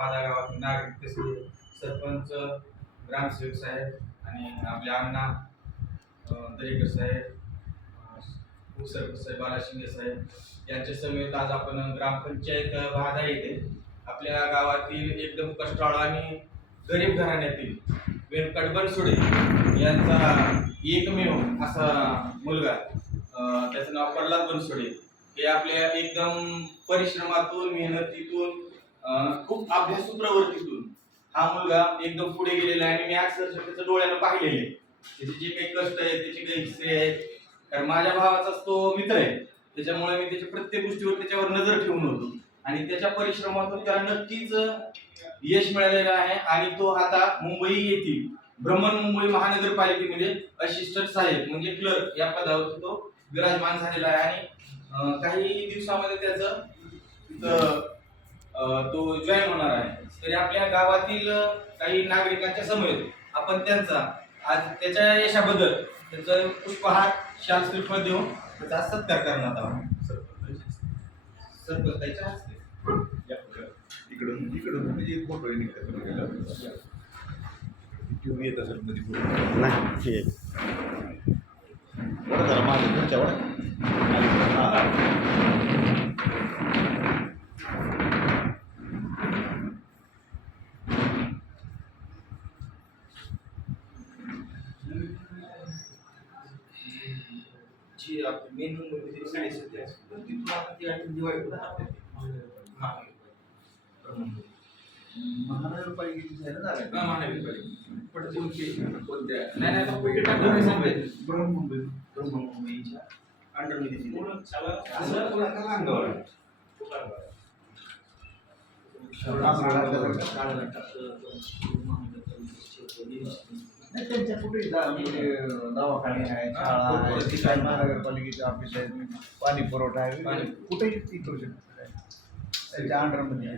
माझ्या गावातील नागरिक तसे सरपंच ग्रामसेवक साहेब आणि आपले अण्णा दरेकर साहेब उपसरपंच साहेब बाला शिंदे साहेब. यांच्या समेत आज आपण ग्रामपंचायत भादा येथे आपल्या गावातील एकदम कष्टाळू आणि गरीब घराण्यातील व्यंकट बनसुडे यांचा एकमेव असा मुलगा त्याचं नाव प्रल्हाद बनसुडे हे आपल्या एकदम परिश्रमातून मेहनतीतून खूप अभ्यासू प्रवृत्तीतून हा मुलगा एकदम पुढे गेलेला आहे आणि मी अक्षरशः त्याच्या डोळ्यानं पाहिलेले आहे. त्याचे जे काही कष्ट आहेत त्याचे काही हिस्से आहेत. कारण माझ्या भावाचाच तो मित्र आहे. त्याच्यामुळे मी त्याच्या प्रत्येक गोष्टीवर त्याच्यावर नजर ठेवून होतो. आणि त्याच्या परिश्रमातून त्याला नक्कीच यश मिळालेलं आहे आणि तो आता मुंबई येथील ब्रह्मन मुंबई महानगरपालिकेमध्ये असिस्टंट साहेब म्हणजे क्लर्क या पदावर तो विराजमान झालेला आहे. आणि काही दिवसामध्ये त्याचं तो जॉईन होणार आहे. तरी आपल्या गावातील काही नागरिकांच्या समोर आपण त्यांचा आज त्याच्या यशाबद्दल त्याचं पुष्पहार शाल श्रीफळ देऊन त्याचा सत्कार करण्यात आला सरपंचाच्या हस्ते. इकडून इकडून म्हणजे फोटो निघतात येत असेल मध्ये नाही जी आपली मेन मुंबईमध्ये साडी सध्या असते तर तिथून आपण ती आयटम दिवाळी करून आपल्या महानगरपालिकेची आहे ना हा, महानगरपालिका. पण कोणती कोणत्या? नाही नाही तो पैकी टाकून नाही सांगते. ब्रह्ममुंबई. ब्रह्ममुंबईच्या अंडरमध्ये ती. असं पुन्हा का अंगावर. आहे? त्यांच्या कुठे म्हणजे दवाखाने आहे शाळा आहे महानगरपालिकेचे ऑफिस आहे. पाणी पुरवठा. आहे कुठेही ती करू शकतो त्यांच्या अंडरमध्ये